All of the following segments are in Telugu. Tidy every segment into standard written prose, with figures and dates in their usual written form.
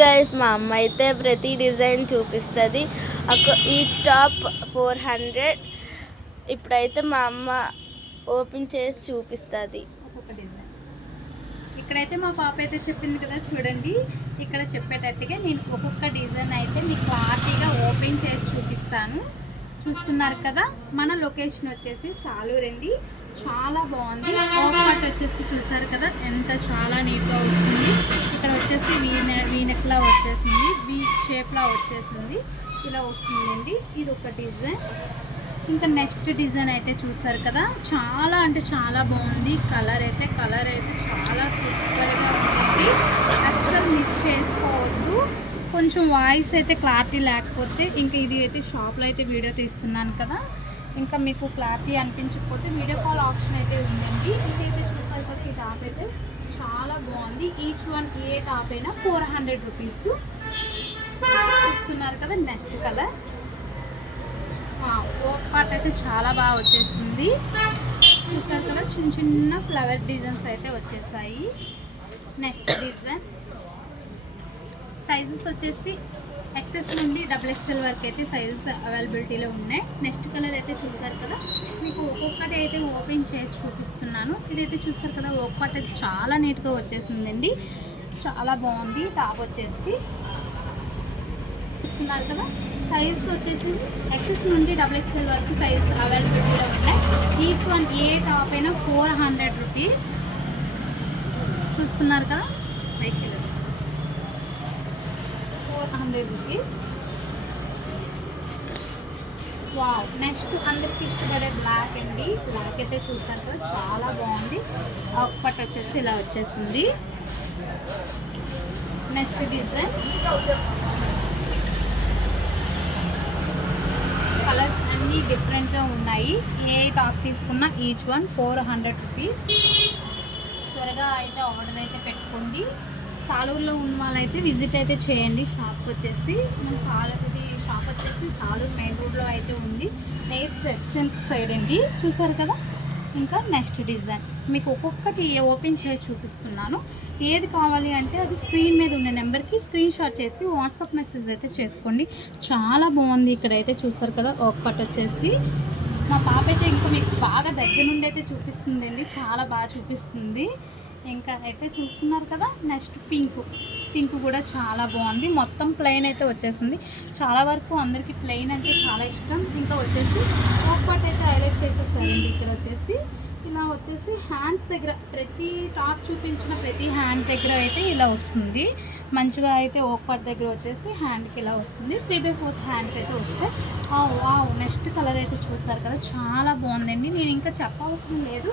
గైస్, మా అమ్మ అయితే ప్రతి డిజైన్ చూపిస్తుంది. Each top 400. ఇప్పుడైతే మా అమ్మ ఓపెన్ చేసి చూపిస్తుంది ఒక్కొక్క డిజైన్. ఇక్కడైతే మా పాప అయితే చెప్పింది కదా, చూడండి ఇక్కడ చెప్పేటట్టుగా నేను ఒక్కొక్క డిజైన్ అయితే మీకు క్లారిటీగా ఓపెన్ చేసి చూపిస్తాను. చూస్తున్నారు కదా, మన లొకేషన్ వచ్చేసి సాలూరు అండి. చాలా బాగుంది. ఓపెన్ వచ్చేసి చూసారు కదా, ఎంత చాలా నీట్గా వస్తుంది. ఇక్కడ వచ్చేసి వీనెక్లా వచ్చేసింది, వీ షేప్లా వచ్చేసింది, ఇలా వస్తుందండి. ఇది ఒక డిజైన్. ఇంకా నెక్స్ట్ డిజైన్ అయితే చూసారు కదా, చాలా అంటే చాలా బాగుంది. కలర్ అయితే చాలా సూపర్గా ఉందండి. అస్సలు మిస్ చేసుకోవద్దు. కొంచెం వాయిస్ అయితే క్లారిటీ లేకపోతే, ఇంకా ఇది అయితే షాప్లో అయితే వీడియో తీస్తున్నాను కదా, ఇంకా మీకు క్లారిటీ అనిపించకపోతే వీడియో కాల్ ఆప్షన్ అయితే ఉందండి. ఇదైతే చూసారు కదా, ఈ టాప్ అయితే చాలా బాగుంది. ఈచ్ వన్ ఏ టాప్ అయినా 400 రూపీస్. చూస్తున్నారు కదా, నెక్స్ట్ కలర్ వర్క్ పార్ట్ అయితే చాలా బాగా వచ్చేసింది. చూసారు కదా, చిన్న చిన్న ఫ్లవర్ డిజైన్స్ అయితే వచ్చేసాయి. నెక్స్ట్ డిజైన్ సైజెస్ వచ్చేసి ఎక్సెస్ నుండి XXL వరకు అయితే సైజెస్ అవైలబిలిటీలో ఉన్నాయి. నెక్స్ట్ కలర్ అయితే చూసారు కదా, మీకు ఒక్కొక్కటి అయితే ఓపెన్ చేసి చూపిస్తున్నాను. ఇదైతే చూసారు కదా, వర్క్ పార్ట్ అయితే చాలా నీట్గా వచ్చేసిందండి. చాలా బాగుంది. టాప్ వచ్చేసి చూస్తున్నారు కదా, సైజ్ వచ్చేసి ఎక్సెస్ నుండి XXL వరకు సైజ్ అవైలబిలిటీలో ఉన్నాయి. ఈచ్ వన్ ఏ టాప్ అయినా 400 రూపీస్. చూస్తున్నారు కదా, పైకి 400 రూపీస్. వావ్. నెక్స్ట్ అందరికి ఇష్టపడే బ్లాక్ అండి. బ్లాక్ అయితే చూస్తారు కదా, చాలా బాగుంది. పట్టు వచ్చేసి ఇలా వచ్చేసింది. నెక్స్ట్ డిజైన్ కలర్స్ అన్నీ డిఫరెంట్గా ఉన్నాయి. ఏ టాప్ తీసుకున్నా ఈచ్ వన్ 400 రూపీస్. త్వరగా అయితే ఆర్డర్ అయితే పెట్టుకోండి. సాలూరులో ఉన్న వాళ్ళైతే విజిట్ అయితే చేయండి షాప్కి వచ్చేసి. మన షాప్ వచ్చేసి సాలూరు మెయిన్ రోడ్లో అయితే ఉంది, సెంటర్ సైడ్ అండి. చూసారు కదా. ఇంకా నెక్స్ట్ డిజైన్ మీకు ఒక్కొక్కటి ఓపెన్ చేసి చూపిస్తున్నాను. ఏది కావాలి అంటే అది స్క్రీన్ మీద ఉన్న నెంబర్కి స్క్రీన్ షాట్ చేసి వాట్సాప్ మెసేజ్ అయితే చేసుకోండి. చాలా బాగుంది. ఇక్కడైతే చూస్తారు కదా, ఒక్కటి వచ్చేసి మా పాప అయితే ఇంకా మీకు బాగా దగ్గర నుండి అయితే చూపిస్తుందండి, చాలా బాగా చూపిస్తుంది. ఇంకా అయితే చూస్తున్నారు కదా, నెక్స్ట్ పింక్ కూడా చాలా బాగుంది. మొత్తం ప్లెయిన్ అయితే వచ్చేసింది. చాలా వరకు అందరికీ ప్లెయిన్ అంటే చాలా ఇష్టం. ఇంకా వచ్చేసి ఒక్కటి అయితే హైలైట్ చేసేసారండి. ఇక్కడ వచ్చేసి ఇలా వచ్చేసి హ్యాండ్స్ దగ్గర ప్రతి టాప్ చూపించిన ప్రతి హ్యాండ్ దగ్గర అయితే ఇలా వస్తుంది. మంచిగా అయితే ఒక్కటి దగ్గర వచ్చేసి హ్యాండ్కి ఇలా వస్తుంది. 3/4 హ్యాండ్స్ అయితే వస్తాయి. నెక్స్ట్ కలర్ అయితే చూస్తారు కదా, చాలా బాగుందండి. నేను ఇంకా చెప్పవలసిన లేదు,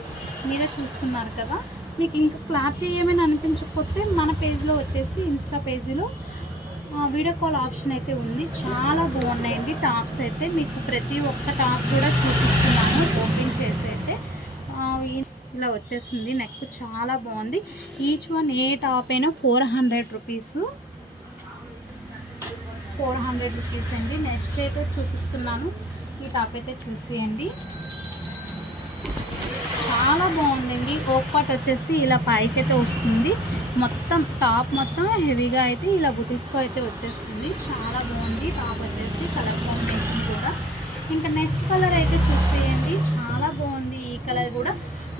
మీరే చూస్తున్నారు కదా. మీకు ఇంకా క్లారిటీ ఏమైనా అనిపించకపోతే మన పేజ్లో వచ్చేసి ఇన్స్టా పేజీలో వీడియో కాల్ ఆప్షన్ అయితే ఉంది. చాలా బాగున్నాయండి టాప్స్ అయితే. మీకు ప్రతి ఒక్క టాప్ కూడా చూపిస్తున్నాను ఓపెన్ చేసి అయితే. ఇలా వచ్చేసింది. నెక్ చాలా బాగుంది. ఈచ్ వన్ ఏ టాప్ అయినా 400 రూపీస్. 400 రూపీస్ అండి. నెక్స్ట్ అయితే చూపిస్తున్నాను. ఈ టాప్ అయితే చూసేయండి, చాలా బాగుందండి. ఓక్ పార్ట్ వచ్చేసి ఇలా పైకి అయితే వస్తుంది. మొత్తం టాప్ మొత్తం హెవీగా అయితే ఇలా బుటీస్తో అయితే వచ్చేస్తుంది. చాలా బాగుంది టాప్ వచ్చేసి. కలర్ కాంబినేషన్ కూడా. ఇంకా నెక్స్ట్ కలర్ అయితే చూసేయండి, చాలా బాగుంది. ఈ కలర్ కూడా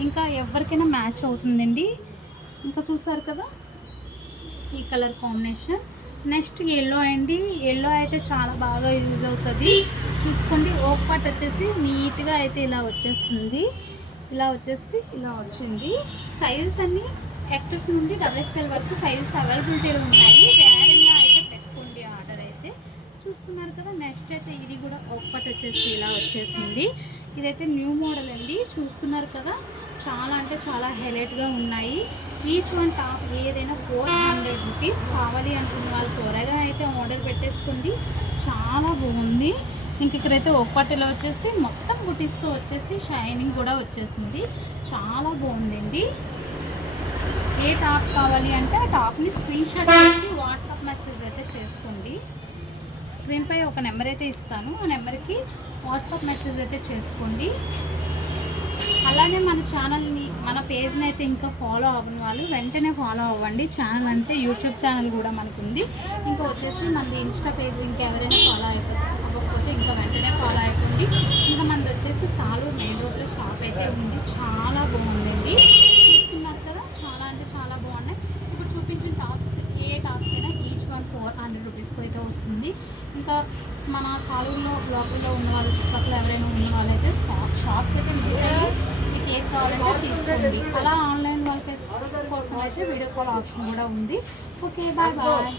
ఇంకా ఎవరికైనా మ్యాచ్ అవుతుందండి. ఇంకా చూసారు కదా, ఈ కలర్ కాంబినేషన్. నెక్స్ట్ ఎల్లో అండి. ఎల్లో అయితే చాలా బాగా యూజ్ అవుతుంది. చూసుకోండి, ఓక్ పార్ట్ వచ్చేసి నీట్గా అయితే ఇలా వచ్చేస్తుంది. ఇలా వచ్చేసి ఇలా వచ్చింది. సైజెస్ అన్నీ XS నుండి XXL వరకు సైజెస్ అవైలబిలిటీలో ఉన్నాయి. వేరంగా అయితే పెట్టుకోండి ఆర్డర్ అయితే. చూస్తున్నారు కదా, నెక్స్ట్ అయితే ఇది కూడా ఒక్కటి వచ్చేసి ఇలా వచ్చేసింది. ఇదైతే న్యూ మోడల్ అండి. చూస్తున్నారు కదా, చాలా అంటే చాలా హైలైట్గా ఉన్నాయి. ఈచ్ వన్ టాప్ ఏదైనా 400 రూపీస్. కావాలి అనుకున్న వాళ్ళు త్వరగా అయితే ఆర్డర్ పెట్టేసుకోండి. చాలా బాగుంది. ఇంక ఇక్కడైతే ఒక్కటిలో వచ్చేసి మొత్తం బుటీస్తో వచ్చేసి షైనింగ్ కూడా వచ్చేసింది. చాలా బాగుందండి. ఏ టాప్ కావాలి అంటే ఆ టాప్ని స్క్రీన్ షాట్ చేసి వాట్సాప్ మెసేజ్ అయితే చేసుకోండి. స్క్రీన్పై ఒక నెంబర్ అయితే ఇస్తాను, ఆ నెంబర్కి వాట్సాప్ మెసేజ్ అయితే చేసుకోండి. అలానే మన ఛానల్ని మన పేజ్ని అయితే ఇంకా ఫాలో అవ్వని వాళ్ళు వెంటనే ఫాలో అవ్వండి. ఛానల్ అంటే యూట్యూబ్ ఛానల్ కూడా మనకు ఉంది. ఇంకా వచ్చేసి మనది ఇన్స్టా పేజ్ ఇంకా ఎవరైనా ఫాలో అవ్వకపోతే ఇంకా వెంటనే ఫాలో అయిపోండి. ఇంకా మనది వచ్చేసి సాలూరు మెయిన్ రోడ్లో షాప్ అయితే ఉంది. చాలా బాగుందండి, చూస్తున్నారు కదా, చాలా అంటే చాలా బాగున్నాయి. ఇప్పుడు చూపించిన టాప్స్ ఏ టాప్స్ అయినా ఈచ్ వన్ 400 రూపీస్కి అయితే వస్తుంది. ఇంకా మన సాలూరులో లోకల్లో ఉన్న వాళ్ళు, చుట్టుపక్కల ఎవరైనా ఉన్న వాళ్ళైతే షాప్కి అయితే విజిట్ అయ్యి మీకు ఏది కావాలంటే తీసుకోండి. అలా ఆన్లైన్ వాళ్ళకి కోసం అయితే వీడియో కాల్ ఆప్షన్ కూడా ఉంది. Okay, bye bye.